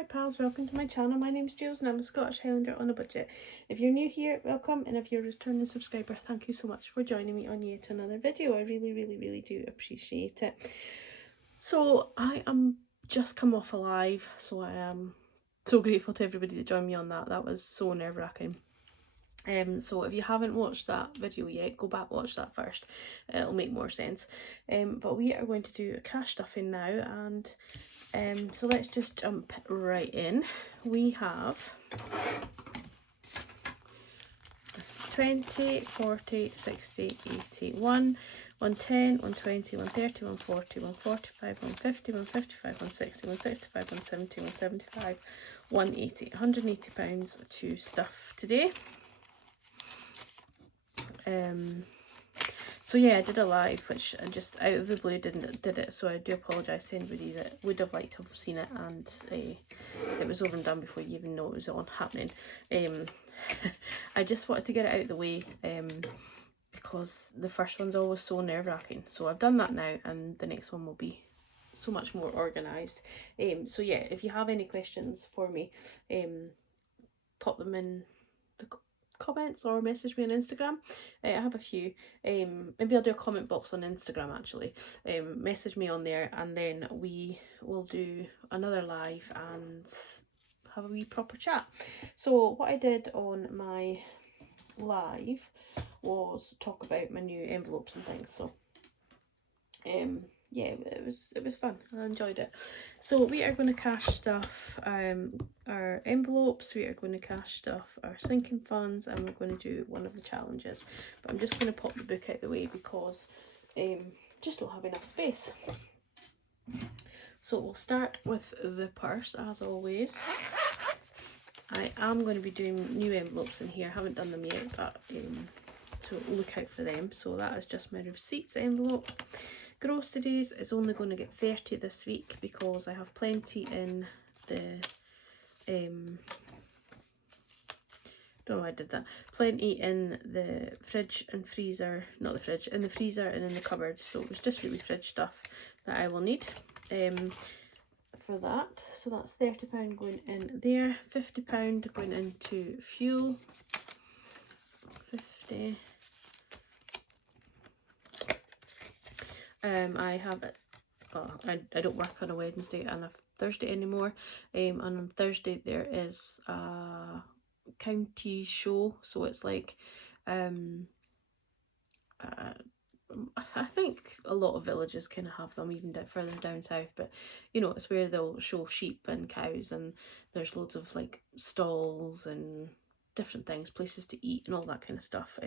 Hi pals, welcome to my channel. My name's Julz and I'm a Scottish Highlander on a budget. If you're new here, welcome, and if you're a returning subscriber, thank you so much for joining me on yet another video. I really do appreciate it. So I am just come off a live, so I am so grateful to everybody that joined me on that. That was so nerve-wracking. So if you haven't watched that video yet, go back, watch that first. It'll make more sense. But we are going to do a cash stuffing now, and so let's just jump right in. We have 20, 40, 60, 80, 110, 120, 130, 140, 145, 150, 155, 160, 165, 170, 175, 180, £180 to stuff today. So yeah, I did a live, which I just out of the blue did it, so I do apologise to anybody that would have liked to have seen it, and it was over and done before you even know it was on happening. I just wanted to get it out of the way, because the first one's always so nerve-wracking. So I've done that now, and the next one will be so much more organised. So yeah, if you have any questions for me, pop them in the comments or message me on Instagram. I have a few. Maybe I'll do a comment box on Instagram actually. Message me on there, and then we will do another live and have a wee proper chat. So what I did on my live was talk about my new envelopes and things. So yeah, it was fun. I enjoyed it. So we are going to cash stuff our envelopes, we are going to cash stuff our sinking funds, and we're going to do one of the challenges. But I'm just going to pop the book out the way because just don't have enough space. So we'll start with the purse as always. I am going to be doing new envelopes in here. I haven't done them yet, but so look out for them. So that is just my receipts envelope. Groceries is only going to get 30 this week because I have plenty in the don't know why I did that. Plenty in the fridge and freezer, not the fridge, in the freezer and in the cupboard. So it was just really fridge stuff that I will need for that. So that's £30 going in there, £50 going into fuel, 50. I have it. I don't work on a Wednesday and a Thursday anymore. And on Thursday there is a county show, so it's like I think a lot of villages kind of have them, even further down south, but you know, it's where they'll show sheep and cows, and there's loads of like stalls and different things, places to eat and all that kind of stuff.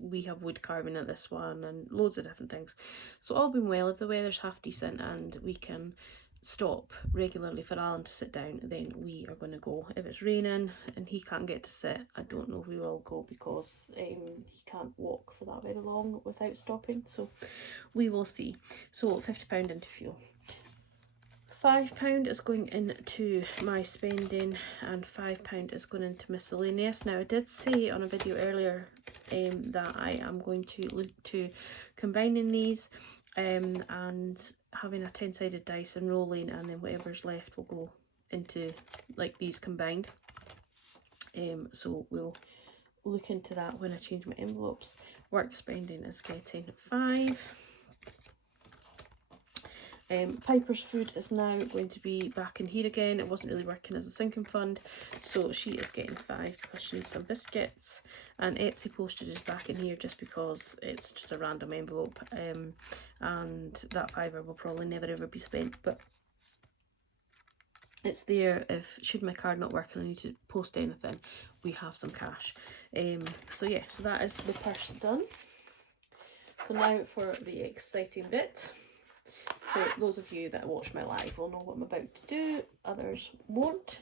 We have wood carving at this one and loads of different things. So all being well, if the weather's half decent and we can stop regularly for Alan to sit down, then we are going to go. If it's raining and he can't get to sit, I don't know if we will go because he can't walk for that very long without stopping, so we will see. So £50 into fuel. £5 is going into my spending, and £5 is going into miscellaneous. Now I did say on a video earlier that I am going to look to combining these and having a 10-sided dice and rolling, and then whatever's left will go into like these combined. So we'll look into that when I change my envelopes. Work spending is getting 5. Piper's food is now going to be back in here again. It wasn't really working as a sinking fund, so she is getting 5 because she needs some biscuits. And Etsy postage is back in here just because it's just a random envelope, and that £5 will probably never ever be spent, but it's there if should my card not work and I need to post anything, we have some cash. So yeah, so that is the purse done. So now for the exciting bit. So those of you that watch my live will know what I'm about to do, others won't.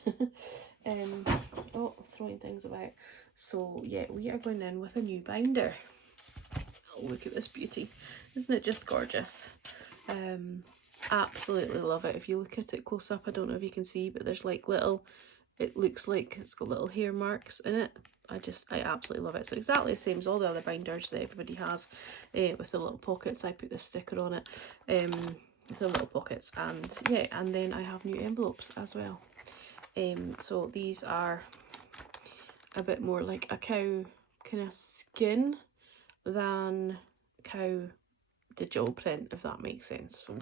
Oh, throwing things about. So yeah, we are going in with a new binder. Oh, look at this beauty. Isn't it just gorgeous? Absolutely love it. If you look at it close up, I don't know if you can see, but there's like little, it looks like it's got little hair marks in it. I absolutely love it. So exactly the same as all the other binders that everybody has, with the little pockets. I put the sticker on it, with the little pockets, and yeah, and then I have new envelopes as well. So these are a bit more like a cow kind of skin than cow digital print, if that makes sense. So,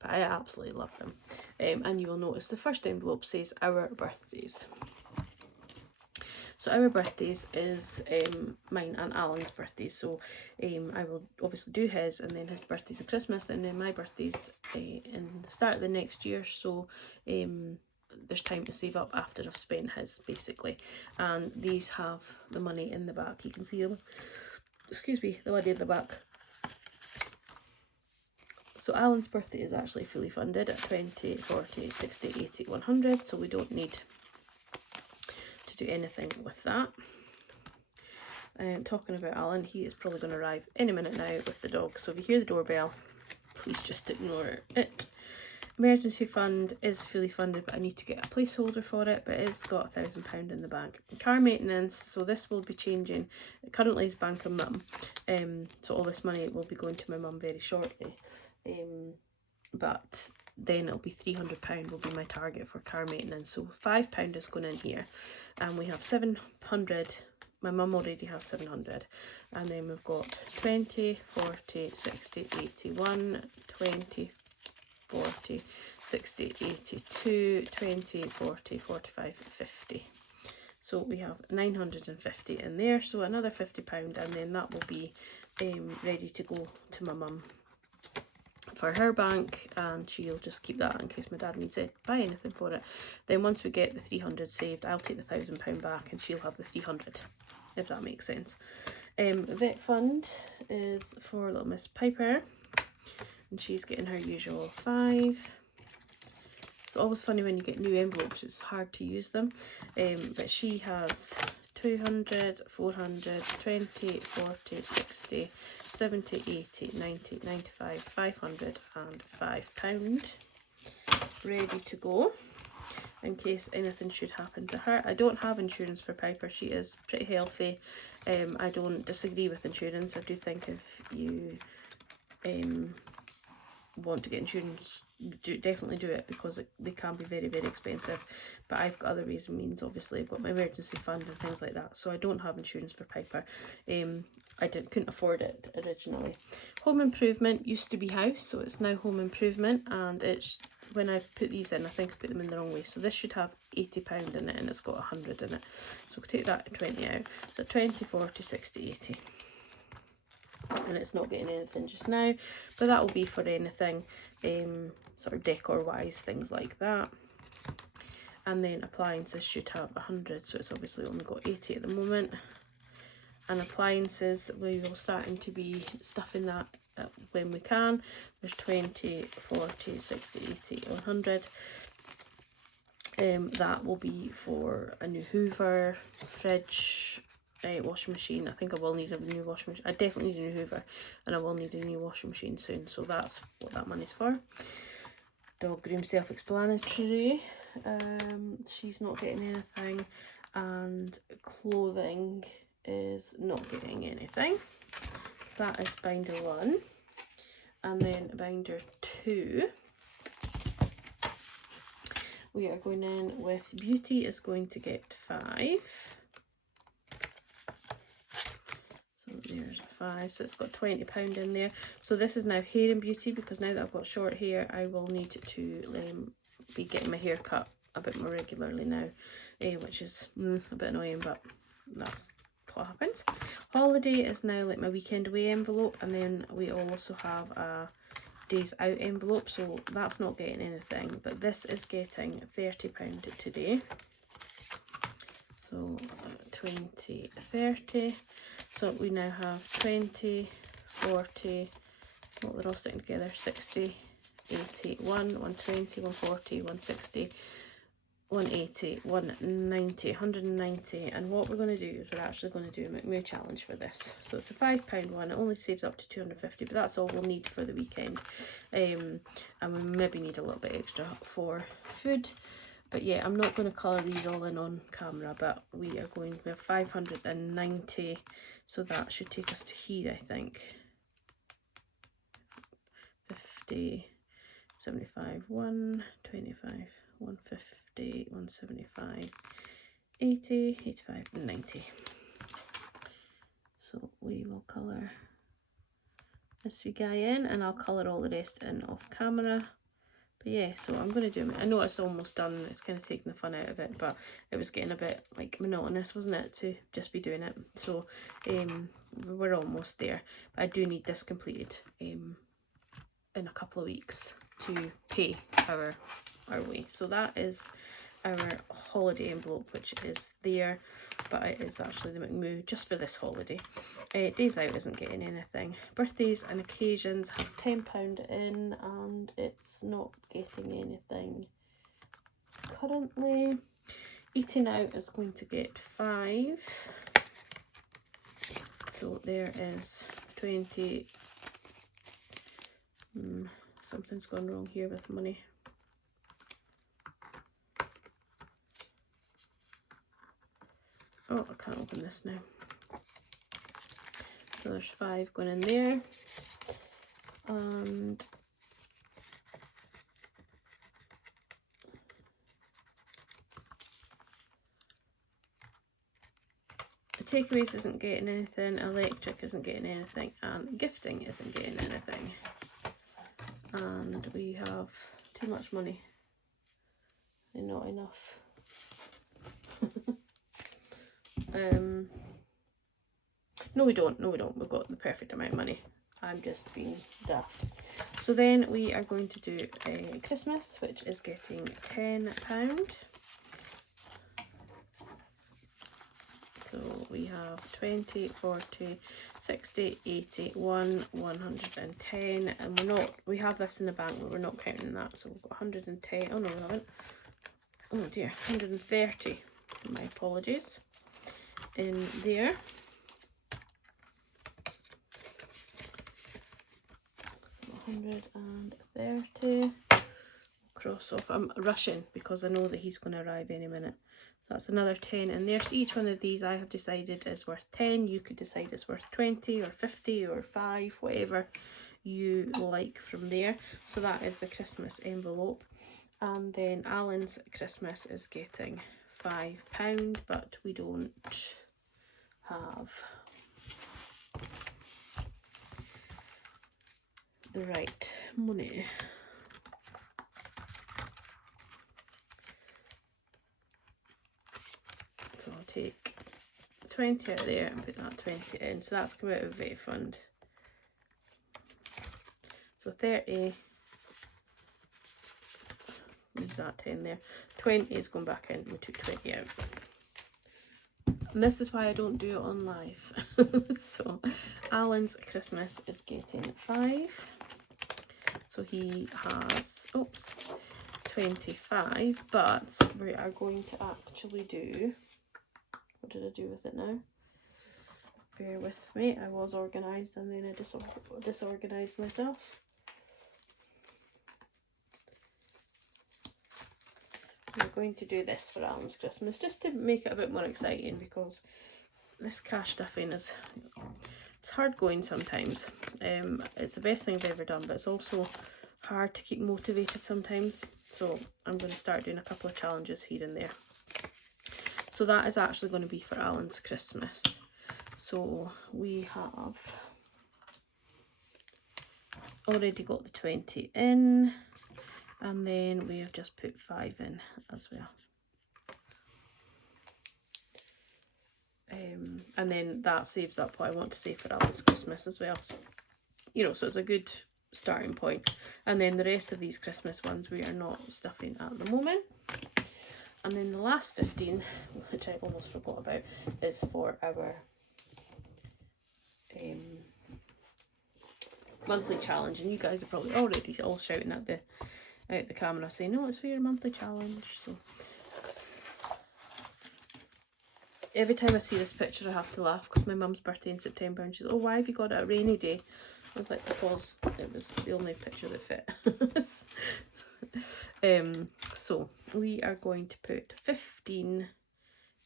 but I absolutely love them. And you will notice the first envelope says our birthdays. So our birthdays is mine and Alan's birthday. So I will obviously do his, and then his birthday's at Christmas, and then my birthday's in the start of the next year. So there's time to save up after I've spent his, basically. And these have the money in the back. You can see them. Excuse me, the money in the back. So Alan's birthday is actually fully funded at 20, 40, 60, 80, 100. So we don't need to do anything with that. Talking about Alan, he is probably going to arrive any minute now with the dog. So if you hear the doorbell, please just ignore it. Emergency fund is fully funded, but I need to get a placeholder for it, but it's got £1,000 in the bank. Car maintenance, so this will be changing. It currently is Bank of Mum, so all this money will be going to my mum very shortly. But then it'll be £300 will be my target for car maintenance. So £5 is going in here, and we have 700. My mum already has 700, and then we've got 20, 40, 60, 81, 20, 40, 60, 82, 20, 40, 45, 50. So we have 950 in there, so another £50, and then that will be ready to go to my mum for her bank, and she'll just keep that in case my dad needs to buy anything for it. Then once we get the 300 saved, I'll take the £1,000 back and she'll have the 300, if that makes sense. Vet fund is for little Miss Piper, and she's getting her usual 5. It's always funny when you get new envelopes, it's hard to use them, but she has 200, 400, 20, 40, 60, 70, 80, 90, 95, 500 and £5 ready to go in case anything should happen to her. I don't have insurance for Piper. She is pretty healthy. I don't disagree with insurance. I do think if you want to get insurance, definitely do it, because they can be very, very expensive. But I've got other ways and means. Obviously I've got my emergency fund and things like that, so I don't have insurance for Piper. I couldn't afford it originally. Home improvement used to be house, so it's now home improvement, and it's, when I put these in, I think I put them in the wrong way, so this should have £80 in it and it's got 100 in it, so we'll take that 20 out. So 20, 40, 60, 80. And it's not getting anything just now, but that will be for anything sort of decor wise, things like that. And then appliances should have 100, so it's obviously only got 80 at the moment. And appliances, we will starting to be stuffing that when we can. There's 20, 40, 60, 80, 100. That will be for a new Hoover, fridge, washing machine. I think I will need a new washing machine. I definitely need a new Hoover, and I will need a new washing machine soon, so that's what that money's for. Dog groom, self-explanatory. She's not getting anything, and clothing is not getting anything. So that is binder 1, and then binder 2. We are going in with beauty is going to get 5. So there's 5, so it's got £20 in there. So this is now hair and beauty, because now that I've got short hair, I will need to be getting my hair cut a bit more regularly now, which is a bit annoying, but that's what happens. Holiday is now like my weekend away envelope, and then we also have a days out envelope, so that's not getting anything, but this is getting £30 today. So 20, 30. So we now have 20, 40, well, they're all sticking together, 60, 80, 120, 140, 160, 180, 190, 190. And what we're going to do is we're actually going to do a McMoo challenge for this. So it's a £5 one. It only saves up to 250, but that's all we'll need for the weekend. And we maybe need a little bit extra for food. But yeah, I'm not going to colour these all in on camera, but we have 590, so that should take us to here, I think. 50, 75, 125, 150. 150, 175, 80, 85, 90. So we will colour this wee guy in, and I'll colour all the rest in off camera. But yeah, so I'm going to do, I know it's almost done, it's kind of taking the fun out of it, but it was getting a bit like monotonous, wasn't it, to just be doing it. So we're almost there, but I do need this completed in a couple of weeks to pay our way. So that is our holiday envelope, which is there, but it is actually the McMoo just for this holiday. Days out isn't getting anything. Birthdays and occasions has £10 in, and it's not getting anything currently. Eating out is going to get 5, so there is 20. Something's gone wrong here with money. Oh, I can't open this now. So there's 5 going in there. And the takeaways isn't getting anything, electric isn't getting anything, and gifting isn't getting anything. And we have too much money and not enough. No we don't, we've got the perfect amount of money. I'm just being daft. So then we are going to do a Christmas, which is getting £10. So we have 20, 40, 60, 80, 110, and we have this in the bank, but we're not counting that. So we've got 110, oh no we haven't, oh dear, 130, my apologies, in there. 130, cross off. I'm rushing because I know that he's going to arrive any minute. So that's another 10 in there. So each one of these I have decided is worth 10. You could decide it's worth 20 or 50 or 5, whatever you like from there. So that is the Christmas envelope. And then Alan's Christmas is getting £5, but we don't have the right money. So I'll take 20 out there and put that 20 in. So that's come out of vet fund. So 30, leave that 10 there. 20 is going back in. We took 20 out. And this is why I don't do it on live. So Alan's Christmas is getting 5. So he has, oops, 25, but we are going to actually do, what did I do with it now? Bear with me, I was organised and then I disorganised myself. We're going to do this for Alan's Christmas, just to make it a bit more exciting, because this cash stuffing is, it's hard going sometimes. It's the best thing I've ever done, but it's also hard to keep motivated sometimes. So I'm going to start doing a couple of challenges here and there. So that is actually going to be for Alan's Christmas. So we have already got the 20 in, and then we have just put 5 in as well. And then that saves up what I want to save for Alan's Christmas as well. So, you know, so it's a good starting point. And then the rest of these Christmas ones we are not stuffing at the moment. And then the last 15, which I almost forgot about, is for our monthly challenge. And you guys are probably already all shouting at the camera saying, no, it's for your monthly challenge. So every time I see this picture I have to laugh, because my mum's birthday in September and she's, oh, why have you got it a rainy day? I was like, because it was the only picture that fit. So we are going to put 15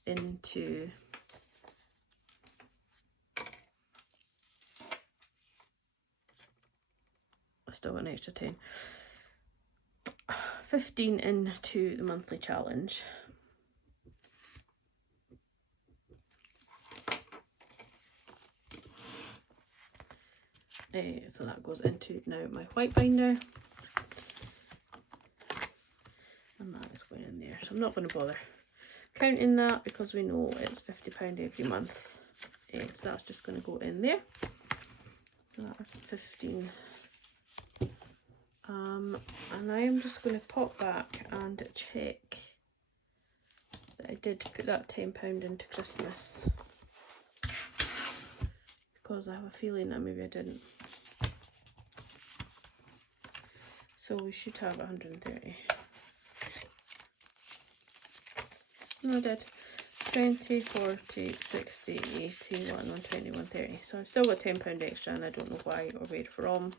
into I still got an extra 10. 15 into the monthly challenge. So that goes into now my white binder, and that is going in there. So I'm not going to bother counting that because we know it's £50 every month. So that's just going to go in there. So that's 15. And I am just going to pop back and check that I did put that £10 into Christmas, because I have a feeling that maybe I didn't. So we should have 130. No, I did. 20, 40, 60, 80, 120, 130. So I've still got £10 extra, and I don't know why or where from.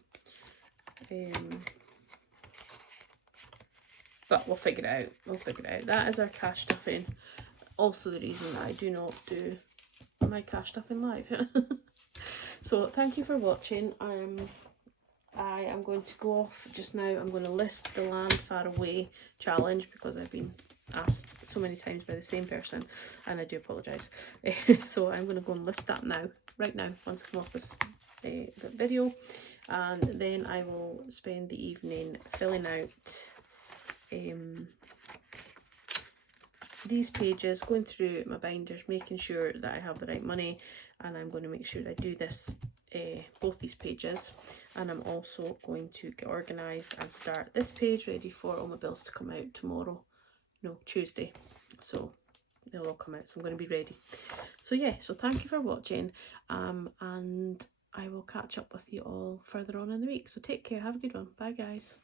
But we'll figure it out. We'll figure it out. That is our cash stuffing. Also the reason that I do not do my cash stuffing live. So thank you for watching. I am going to go off just now. I'm going to list the Land Far Away challenge because I've been asked so many times by the same person, and I do apologise. So I'm going to go and list that now, right now, once I come off this video, and then I will spend the evening filling out these pages, going through my binders, making sure that I have the right money, and I'm going to make sure that I do this both these pages, and I'm also going to get organised and start this page ready for all my bills to come out tomorrow, no, Tuesday, so they'll all come out, so I'm going to be ready. So yeah, so thank you for watching, and I will catch up with you all further on in the week. So take care, have a good one, bye guys.